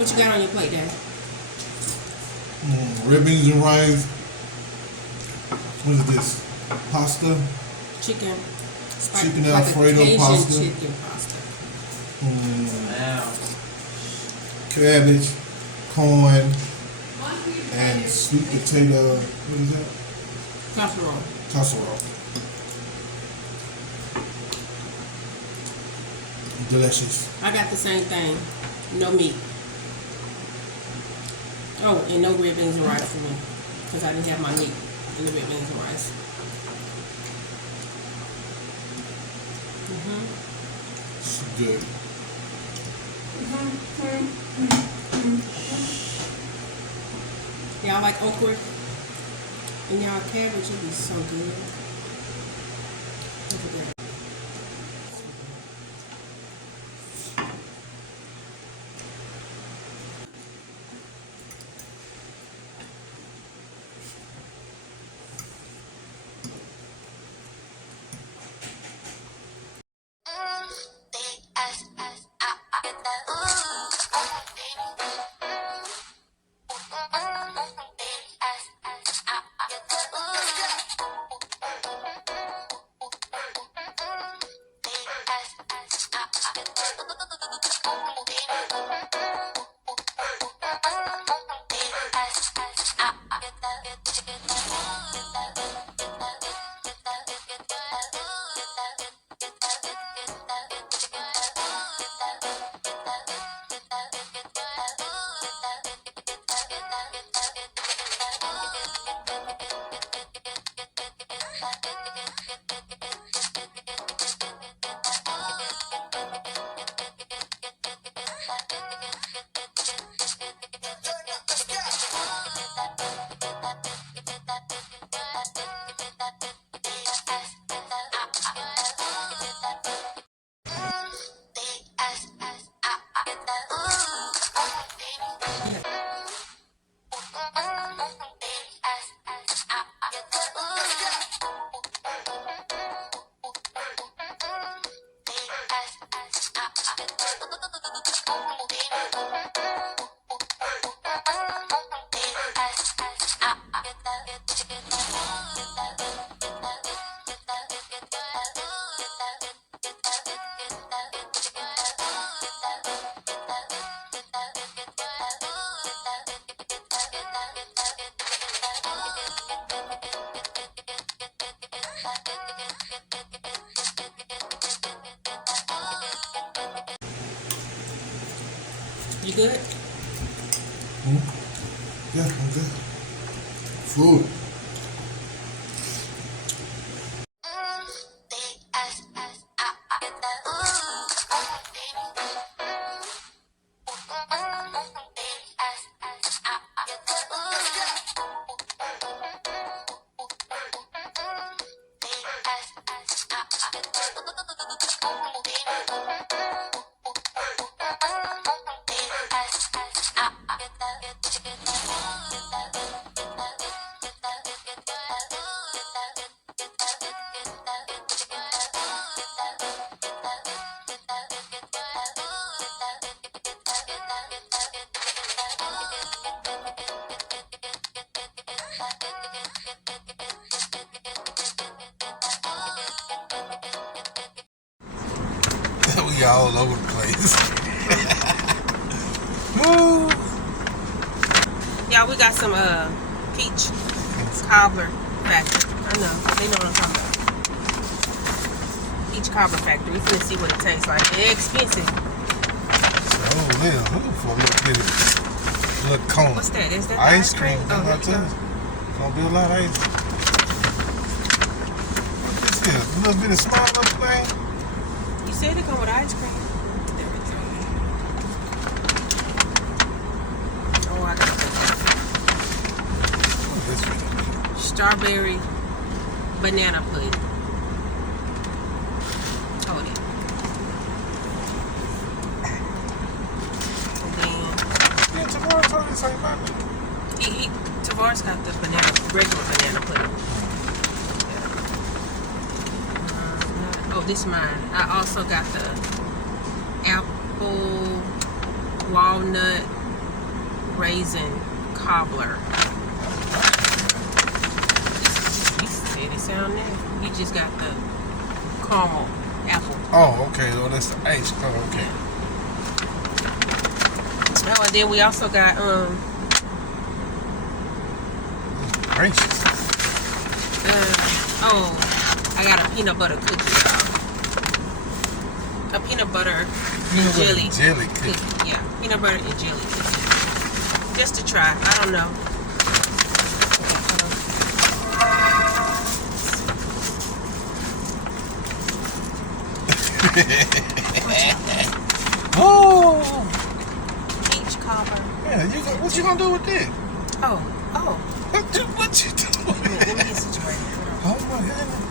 What you got on your plate, Dad? Red beans and rice. What is this? Pasta. Chicken. Chicken like Alfredo Cajun pasta. chicken pasta. Wow. Cabbage, corn, and sweet potato. What is that? Casserole. Casserole. Delicious. I got the same thing. No meat. Oh, and no red beans and rice for me. Because I didn't have my meat in the red beans and rice. It's good. Y'all like okra? And y'all cabbage, it'd be so good. Look at that. You good? Yeah, I'm good. Food. We all over the place. Woo! Y'all, we got some Peach Cobbler Factory. I know, they know what I'm talking about. Peach Cobbler Factory. We're gonna see what it tastes like. They're expensive. Oh yeah, looking for a little bit of little cone. What's that? Is that Ice cream. Oh, That's what I there tell you you. It's gonna be a lot of ice. What's this here? A little bit of small little thing. go. You said it come with ice cream. There we go. Oh, I got What's this one? strawberry banana pudding. Hold it. And then Yeah, tomorrow told you something about it. Tavares got the regular banana pudding. Oh, this is mine. I also got the apple, walnut, raisin cobbler. You said it sound nasty. You just got the caramel apple. Oh, okay. Oh, that's the ice. Oh, okay. Oh, and then we also got Gracious. I got a peanut butter cookie. A peanut butter jelly cookie. Yeah, peanut butter and jelly cookie. Just to try. I don't know. Oh. Peach cobbler. Yeah, what you gonna do with this? Oh. What you doing? Let me get situated. Oh my goodness.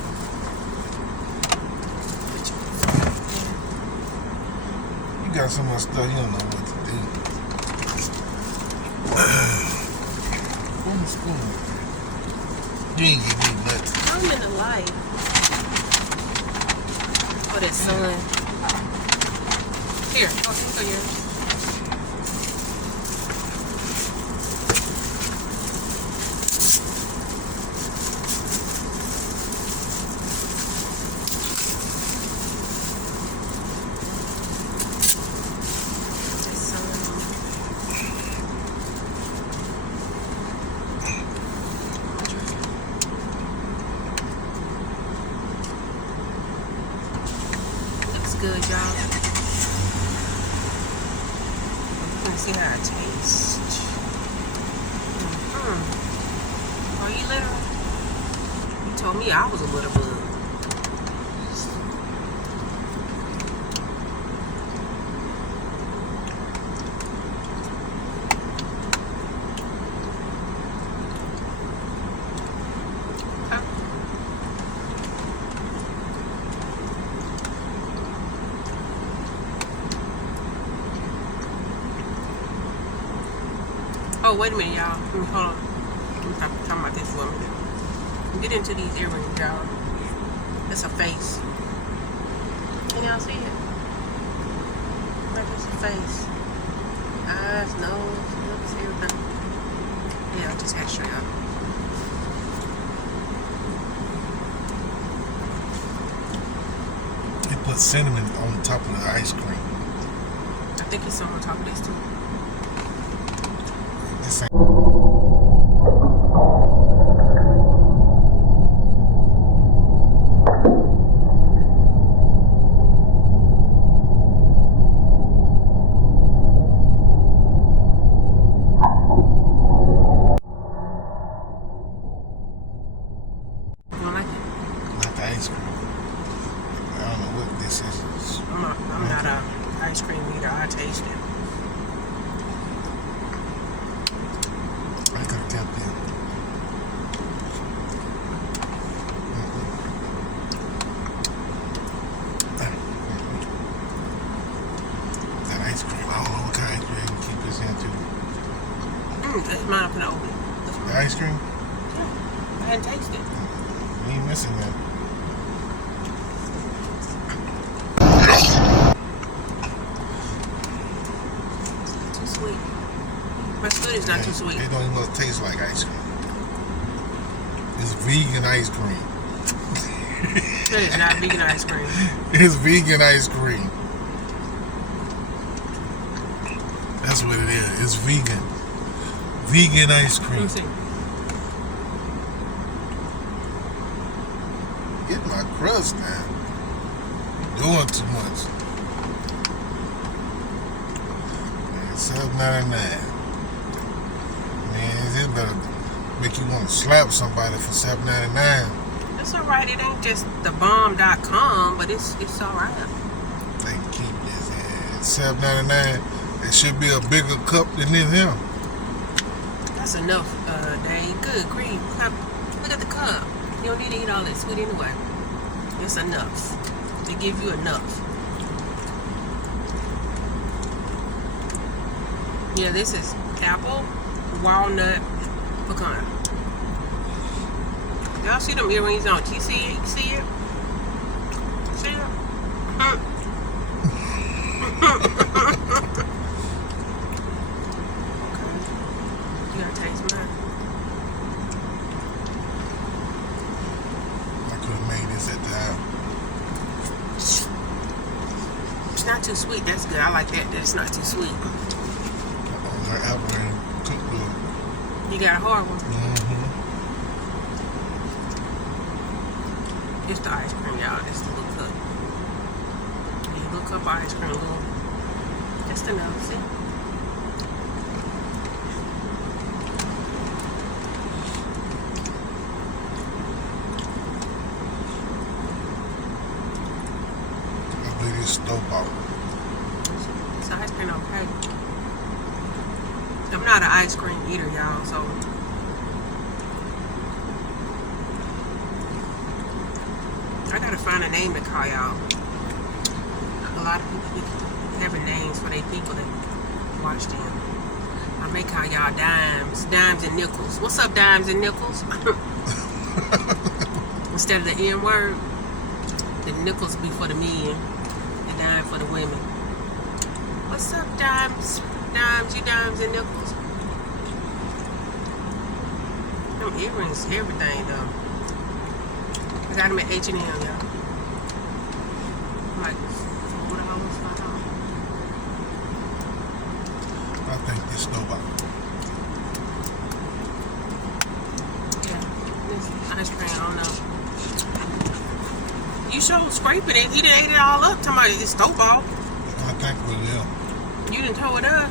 You got so much stuff you don't know what to do. Where's the spoon? You ain't give me nothing. I'm in the light. For the sun. Here, go here. Good, y'all. Let's see how it tastes. Are you little? You told me I was a little bug. Oh, wait a minute, y'all. Hold on. I'm talking about this for a minute. Get into these earrings, y'all. It's a face. Can y'all see it? Like it's a face. Eyes, nose, lips, everything. Yeah, I'll just have to show y'all. They put cinnamon on top of the ice cream. I think it's some on top of this too. This ain't. You don't like it? Not the ice cream. I don't know what this is. I'm not a ice cream eater. I taste it. I could tell you. That ice cream. I don't know what kind of ice cream. Keep this in too. That's mine. I'm gonna open it. The ice cream? Yeah. I hadn't tasted it. You ain't missing that. Too sweet. My food is not too sweet. It don't even taste like ice cream. It's vegan ice cream. That is not vegan ice cream. It's vegan ice cream. That's what it is. It's vegan. Vegan ice Let cream. me see. Get my crust now. You're doing too much. $7.99. Man, it better make you want to slap somebody for $7.99. It's alright. It ain't just thebomb.com, but it's alright. They keep this at $7.99. It should be a bigger cup than this here. That's enough, Dave. Good grief. Look at the cup. You don't need to eat all that sweet anyway. It's enough. They give you enough. Yeah, this is apple, walnut, pecan. Y'all see them earrings on? You see it? See it? See it? Okay. That's mine. I could have made this at the house. It's not too sweet. That's good. I like that. It's not too sweet. My apple and cooked good. You got a hard one. Mm-hmm. It's the ice cream, y'all. It's the little cup. Yeah, little cup of ice cream, little. Just enough. See? I believe it's stove bought. It's ice cream okay. I'm not an ice cream eater, y'all, so I gotta find a name to call y'all. A lot of people be having names for their people that watch them. I may call y'all dimes and nickels. What's up, dimes and nickels? Instead of the N word, the nickels be for the men, the dime for the women. What's up, dimes? You dimes and nickels. Them earrings, everything though. I got them at H&M, y'all. Like $4, $5. I think it's stove bought. Yeah, this ice cream, I don't know. You sure scraping it. He done ate it all up. Talking about it's stove bought. I think we will. You done tore it up.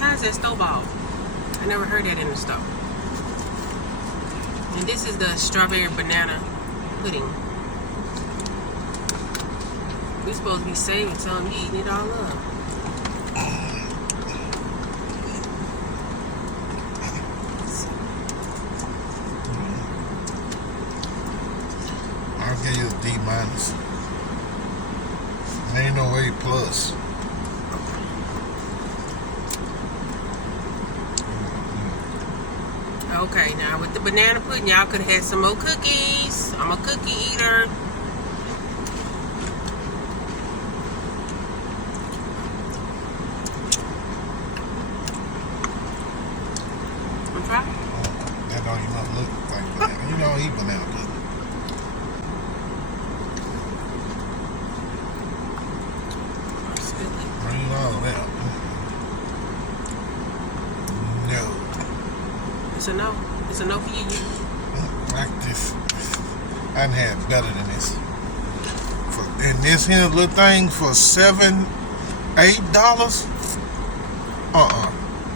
How's that stove bought? I never heard that in the store. And this is the strawberry banana pudding. We're supposed to be saving some. You eating it all up. I'll give you a D minus. Ain't no A plus. Okay, now with the banana pudding, y'all could have had some more cookies. I'm a cookie eater. I'm trying. That don't even look like banana. You don't eat banana pudding. Spill it. Bring all that. No. It's a no. It's a no for you. Like this. I done had better than this. And this here little thing for $7, $8.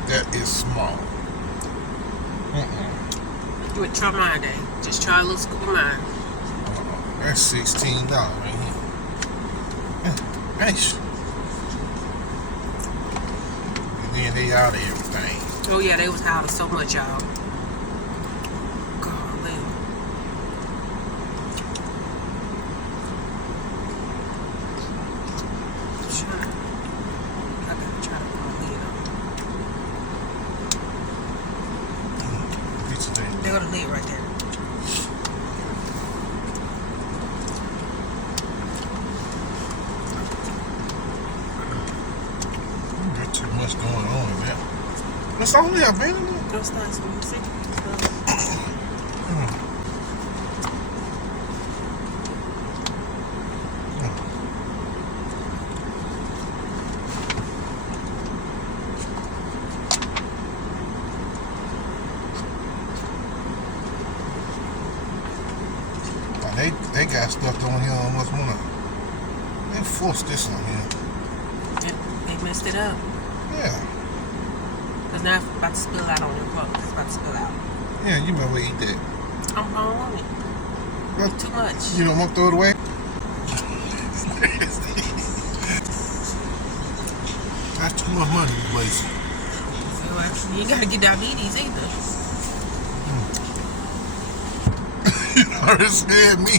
That is small. You would try mine, Dave. Just try a little scoop of mine. That's $16 right here. Nice. And then they out of everything. Oh yeah, they was howling so much, y'all. Golly. I gotta try to put my lid on. Pizza thing. There go the lid right there. There's too much going on in there. It's only available. Those nice when you see. They got stuff on here on what's one of. They forced this on here. They messed it up. Yeah. Cause now it's about to spill out on your clothes. It's about to spill out. Yeah, you remember eat that. I don't want it. Well, Too much. you don't want to throw it away? That's too much money to waste. So you ain't gotta get diabetes either. You already scared me.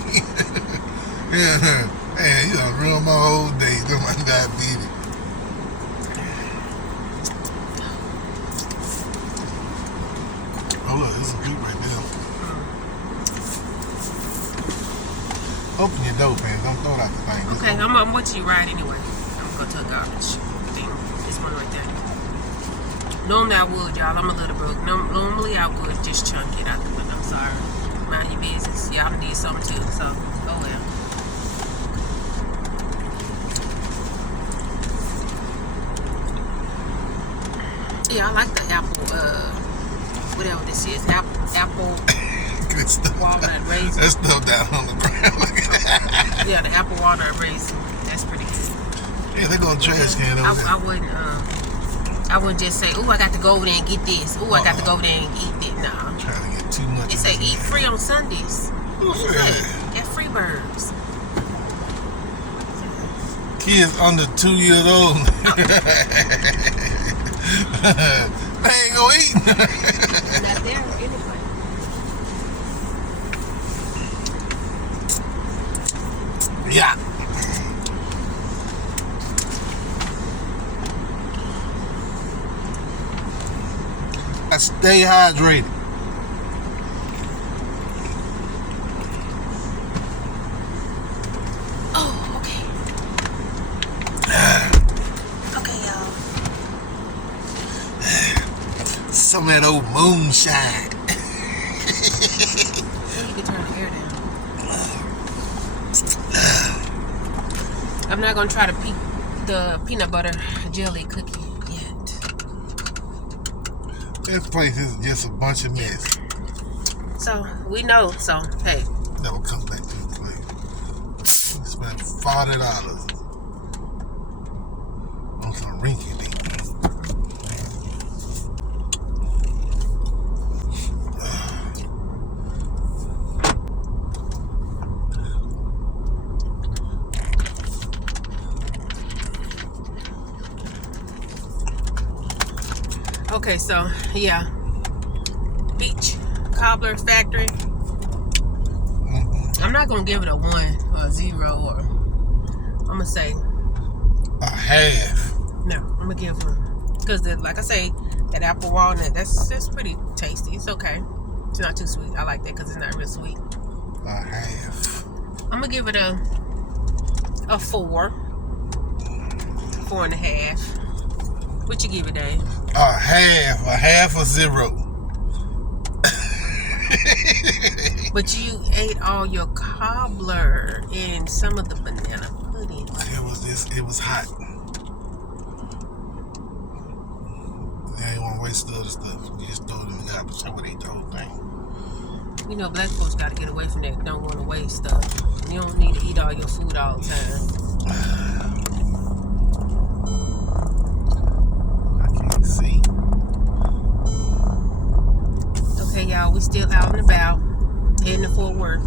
Yeah, man, you done ruined my whole day. Doing my diabetes. Oh look, there's some people right there. Open your door, man. Don't throw it out the thing. Just Okay, open- I'm with you right anyway. I'm gonna go to a garbage thing. This one right there. Normally I would, y'all. I'm a little broke. Normally I would just chunk it out the window. I'm sorry. Mind your business. Y'all need something too, so oh well. Yeah, I like the apple, whatever this is. Apple Good stuff. walnut raisin. That stuff down on the ground. Yeah, the apple walnut raisin. That's pretty good. Yeah, they go trash can over there. I wouldn't just say, "Ooh, I got to go over there and get this." "Ooh, I got to go over there and eat this." Nah. I'm trying to get too much. It say eat free on Sundays. What's that? At Freebirds. Kids under 2 years old. They ain't gonna eat. Not there anyway. Yeah. I stay hydrated. Oh, okay. Okay, y'all. Some of that old moonshine. You can turn the air down. I'm not gonna try the peanut butter jelly cookie yet. This place is just a bunch of mess. So we know. So hey, Never come back to the place. We spent $40 on some rinky dink. okay. So yeah, Peach Cobbler Factory. I'm not gonna give it a 1 or a 0 or I'm gonna say A half. no. I'm gonna give them because like I say, that apple walnut that's pretty tasty. It's okay. It's not too sweet. I like that because it's not real sweet. A half. I'm gonna give it a 4, 4.5. What you give it, Dave? A half a 0. But you ate all your cobbler and some of the banana pudding. It was hot. I ain't want to waste the other stuff. You just throw it in the garbage. I would eat the whole thing. You know, black folks got to get away from that. Don't want to waste stuff. You don't need to eat all your food all the time. I can't see. Okay, y'all, we still out and about, heading to Fort Worth.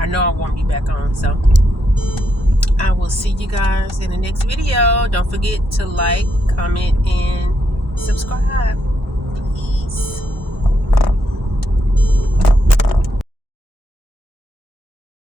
I know I won't be back on, so I will see you guys in the next video. Don't forget to like, comment, and subscribe. Peace.